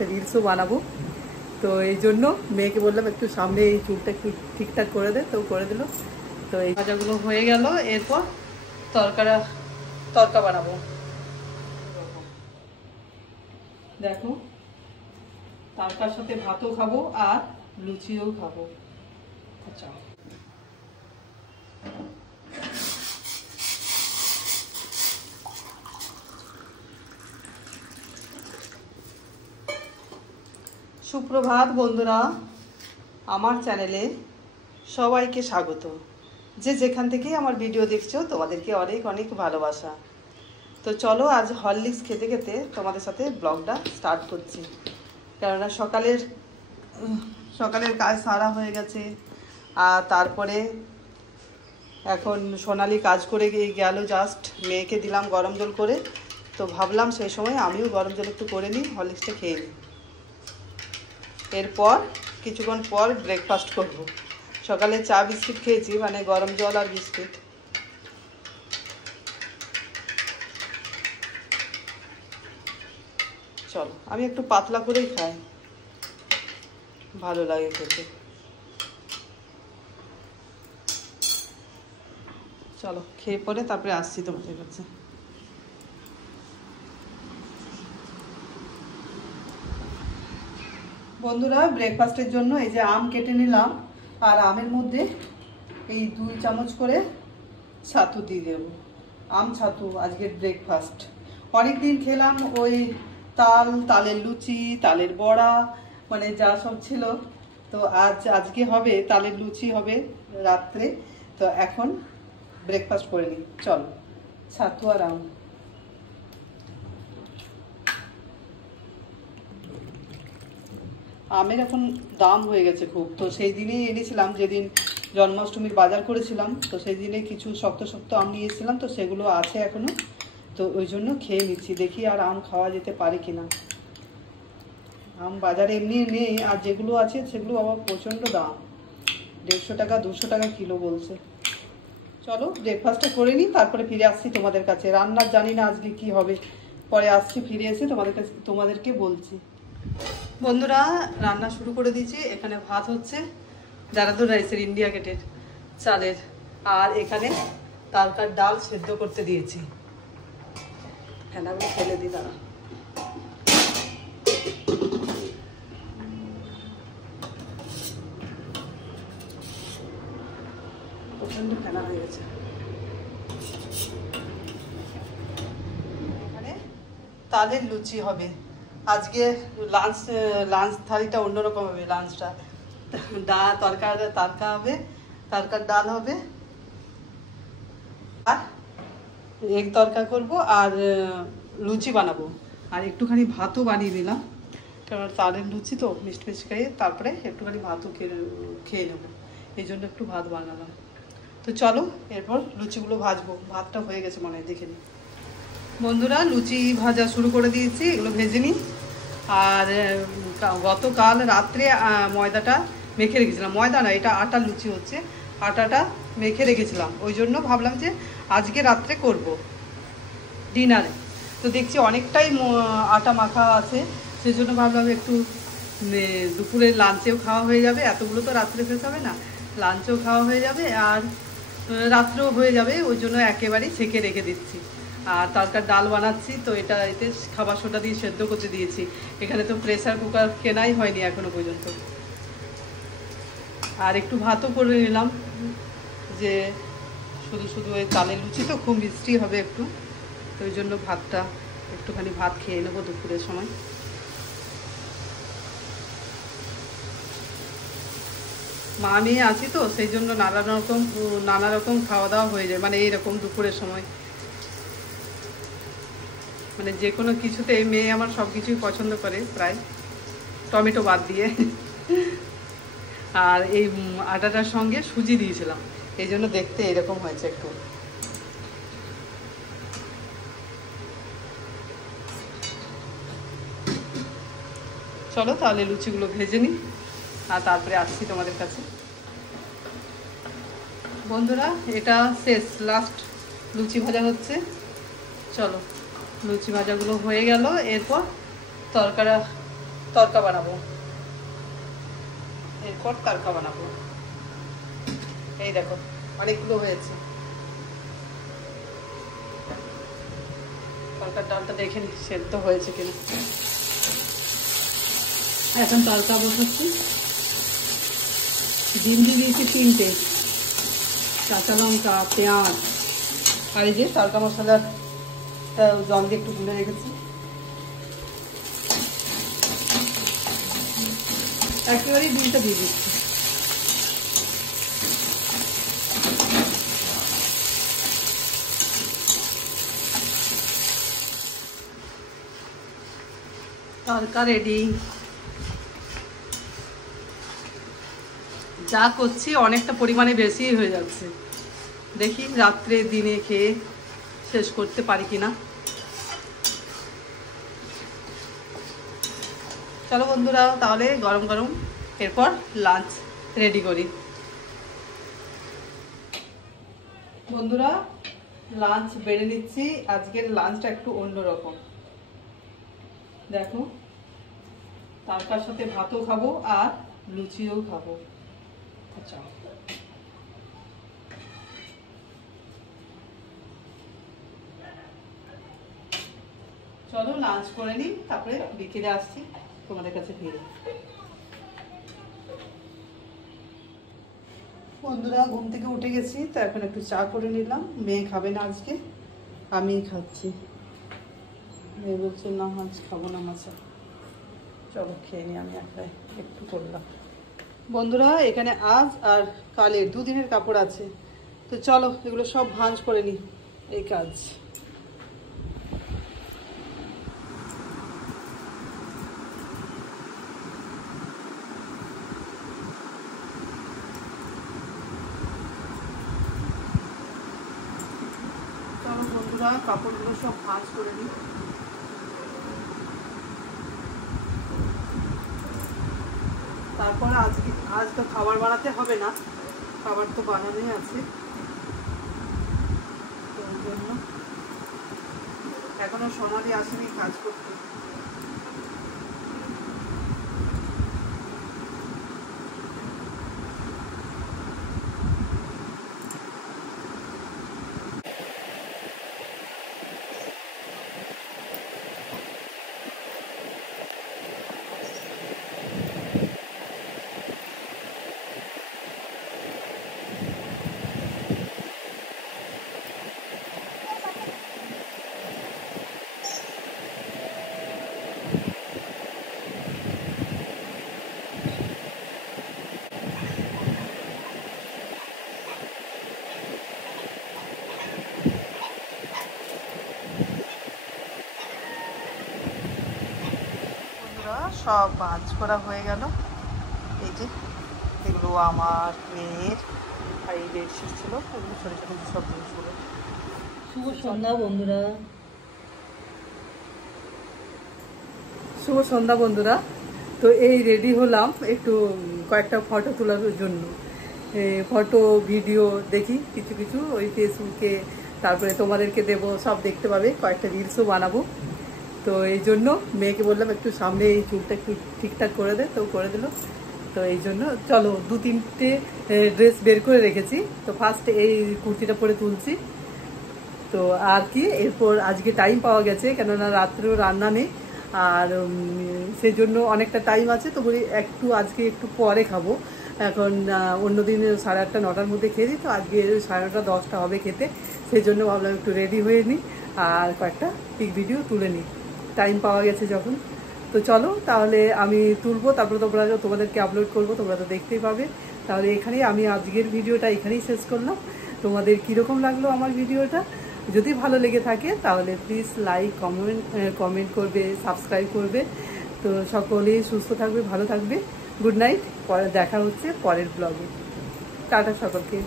একটা রিলসও বানাবো। তো এই জন্য মেয়েকে বললাম একটু সামনে এই চুলটা একটু ঠিকঠাক করে দে, তো করে দিল। তো এই ভাজাগুলো হয়ে গেল, এরপর তরকা বানাবো। দেখো, তরকার সাথে ভাতও খাবো আর লুচিও খাবো। আচ্ছা, সুপ্রভাত বন্ধুরা, আমার চ্যানেলে সবাইকে স্বাগত। যে যেখান থেকেই আমার ভিডিও দেখছো তোমাদেরকে অনেক অনেক ভালোবাসা। তো চলো, আজ হরলিক্স খেতে খেতে তোমাদের সাথে ব্লগটা স্টার্ট করছি। কেননা সকালের কাজ সারা হয়ে গেছে, আর তারপরে এখন সোনালি কাজ করে গেল, জাস্ট মেয়েকে দিলাম গরম জল করে। তো ভাবলাম সেই সময় আমিও গরম জল একটু করে নিই, হরলিক্সটা খেয়ে নিই। এরপর কিছুক্ষণ পর ব্রেকফাস্ট করব। সকালে চা বিস্কিট খেয়েছি, মানে গরম জল আর বিস্কিট। চলো, আমি একটু পাতলা করেই খাই, ভালো লাগে খেতে। চলো, খেয়ে পরে তারপরে আসছি তোমাদের কাছে। বন্ধুরা, ব্রেকফাস্টের জন্য এই যে আম কেটে নিলাম, আর আমের মধ্যে এই 2 চামচ করে ছাতু দিয়ে দেবো। আম ছাতু আজকের ব্রেকফাস্ট। অনেকদিন খেলাম ওই তালের লুচি, তালের বড়া, মানে যা সব ছিল। তো আজকে হবে তালের লুচি হবে রাত্রে। তো এখন ব্রেকফাস্ট করে নিই, চল। ছাতু আর আম। আমের এখন দাম হয়ে গেছে খুব। তো সেই দিনেই এনেছিলাম, যেদিন জন্মাষ্টমীর বাজার করেছিলাম। তো সেই দিনে কিছু শক্ত শক্ত আম নিয়েছিলাম, তো সেগুলো আছে এখনো। তো ওই জন্য খেয়ে নিচ্ছি, দেখি আর আম খাওয়া যেতে পারে কিনা। আম বাজারে এমনি নেই, আর যেগুলো আছে সেগুলো আবার প্রচণ্ড দাম, 150 টাকা 200 টাকা কিলো বলছে। চলো, ব্রেকফাস্টটা করে নিই, তারপরে ফিরে আসছি তোমাদের কাছে। রান্নার জানি না আজকে কি হবে, পরে আসছি, ফিরে এসে তোমাদেরকে বলছি। বন্ধুরা, রান্না শুরু করে দিয়েছি। এখানে ভাত হচ্ছে জারাদুর রাইসের, ইন্ডিয়া গেটের চালের। আর এখানে তরকার ডাল সেদ্ধ করতে দিয়েছি। ফেনাগুলো ফেলে দিই, দাঁড়া। প্রচণ্ড ফেনা হয়ে গেছে। এখানে তালের লুচি হবে আজকে। লাঞ্চ থালিটা অন্যরকম হবে। লাঞ্চটা তরকার ডাল হবে, আর এগ তরকা করবো, আর লুচি বানাবো। আর একটুখানি ভাতও বানিয়ে দিলাম, কারণ তালের লুচি তো মিষ্টি মিষ্টি খাইয়ে, তারপরে একটুখানি ভাতও খেয়ে নেবো, এই জন্য একটু ভাত বানালাম। তো চলো, এরপর লুচিগুলো ভাজবো। ভাতটা হয়ে গেছে মনে হয়, দেখে নিই। বন্ধুরা, লুচি ভাজা শুরু করে দিয়েছি, এগুলো ভেজে নিই। আর গতকাল রাত্রে ময়দাটা মেখে রেখেছিলাম। ময়দা না, এটা আটার লুচি হচ্ছে। আটাটা মেখে রেখেছিলাম, ওই জন্য ভাবলাম যে আজকে রাত্রে করব ডিনারে। তো দেখছি অনেকটাই আটা মাখা আছে, সেই জন্য ভাবলাম একটু দুপুরে লাঞ্চেও খাওয়া হয়ে যাবে। এতগুলো তো রাত্রে শেষ হবে না, লাঞ্চও খাওয়া হয়ে যাবে আর রাত্রেও হয়ে যাবে। ওই জন্য একেবারেই ছেঁকে রেখে দিচ্ছি। আর তরকার ডাল বানাচ্ছি, তো এতে খাবার সোডা দিয়ে সেদ্ধ করতে দিয়েছি। এখানে তো প্রেসার কুকার কেনাই হয়নি এখনো পর্যন্ত। আর একটু ভাতও করে নিলাম, যে শুধু ওই তালের লুচি তো খুব মিষ্টি হবে একটু, তো ওই জন্য একটুখানি ভাত খেয়ে নেবো দুপুরের সময়। মা মেয়ে আছি তো, সেই জন্য নানা রকম খাওয়া দাওয়া হয়ে যায়, মানে এইরকম দুপুরের সময়। মানে যে কোনো কিছুতে মেয়ে আমার সব কিছুই পছন্দ করে প্রায়, টমেটো বাদ দিয়ে। আর এই আটাটার সঙ্গে সুজি দিয়েছিলাম, এই জন্য দেখতে এরকম হয়েছে একটু। চলো তাহলে লুচিগুলো ভেজে নিই, আর তারপরে আসছি তোমাদের কাছে। বন্ধুরা, এটা শেষ, লাস্ট লুচি ভাজা হচ্ছে। চলো, লুচি ভাজাগুলো হয়ে গেল, এরপর তরকা বানাবো, এরপর তরকা বানাবো। এই দেখো অনেকগুলো হয়েছে। তরকার ডালটা দেখে নি সেদ্ধ হয়েছে কিনা। এখন তরকা বসাচ্ছি। ডিম দিয়ে দিয়েছি 3টে, কাঁচা লঙ্কা, পেঁয়াজ, আর এই যে তরকা মশলার জল দিয়ে একটু গুলে রেখেছি। একেবারেই ডিমটা দিয়ে দিচ্ছি। তরকা রেডি। যা করছি অনেকটা পরিমাণে বেশি হয়ে যাচ্ছে, দেখি রাত্রে দিনে খেয়ে শেষ করতে পারি কিনা। চলো বন্ধুরা, তাহলে গরম গরম এরপর লাঞ্চ রেডি করি। বন্ধুরা লাঞ্চ বেড়ে নিচ্ছি। আজকের লাঞ্চটা একটু অন্যরকম। দেখো তার সাথে ভাতও খাবো আর লুচিও খাবো। আচ্ছা চলো লাঞ্চ করে নিই, তারপরে বিকেলে আসছি তোমাদের কাছে ফিরে। বন্ধুরা ঘুম থেকে উঠে গেছি, তো এখন একটু চা করে নিলাম। মেয়ে খাবে না আজকে, আমিই খাচ্ছি। মেয়ে বলছে না আজ খাবো না মাছা। চলো খেয়ে নিই, আমি একটু করলাম। বন্ধুরা এখানে আজ আর কালের 2 দিনের কাপড় আছে, তো চলো এগুলো সব ভাঁজ করে নিই। এই কাজ বন্ধুরা, কাপড়গুলো সব ভাঁজ করে নিই। তারপর আজ তো খাবার বানাতে হবে না, খাবার তো বানানোই আছে। ওই জন্য এখনো সোনালি আসেনি কাজ করতে। সব ভাঁজ করা হয়ে গেল। এই যে এগুলো আমার মেয়ের, আর এই বেডশিট ছিল, ওগুলো ছোটো ছোটো সব জিনিসগুলো। শুভ সন্ধ্যা বন্ধুরা। শুভ সন্ধ্যা বন্ধুরা। তো এই রেডি হলাম একটু কয়েকটা ফটো তোলার জন্য। ফটো ভিডিও দেখি কিছু কিছু ওই ফেসবুকে, তারপরে তোমাদেরকে দেবো, সব দেখতে পাবে। কয়েকটা রিলসও বানাবো। তো এই জন্য মেয়েকে বললাম একটু সামনে এই চুলটা একটু ঠিকঠাক করে দে, তো করে দিল। তো এই জন্য চলো 2-3টে ড্রেস বের করে রেখেছি। তো ফার্স্ট এই কুর্তিটা পরে তুলছি। তো আর কি, এরপর আজকে টাইম পাওয়া গেছে, কেননা রাত্রেও রান্না নেই, আর সেই জন্য অনেকটা টাইম আছে। তো বলি একটু আজকে একটু পরে খাবো। এখন অন্যদিন 8:30 9টার মধ্যে খেয়ে দিই, তো আজকে 9:30 10টা হবে খেতে। সেই জন্য ভাবলাম একটু রেডি হয়ে নিই আর কয়েকটা পিক ভিডিও তুলে নিই, টাইম পাওয়া গেছে যখন। তো চলো তাহলে আমি তুলবো, তারপরে তোমাদেরকে আপলোড করবো, তোমরা তো দেখতেই পাবে। তাহলে এখানেই আমি আজকের ভিডিওটা এখানেই শেষ করলাম। তোমাদের কীরকম লাগলো আমার ভিডিওটা? যদি ভালো লেগে থাকে তাহলে প্লিজ লাইক কমেন্ট করবে, সাবস্ক্রাইব করবে। তো সকলেই সুস্থ থাকবে, ভালো থাকবে। Good night. পরে দেখা হচ্ছে পরের ব্লগে। টাটা সকলকে।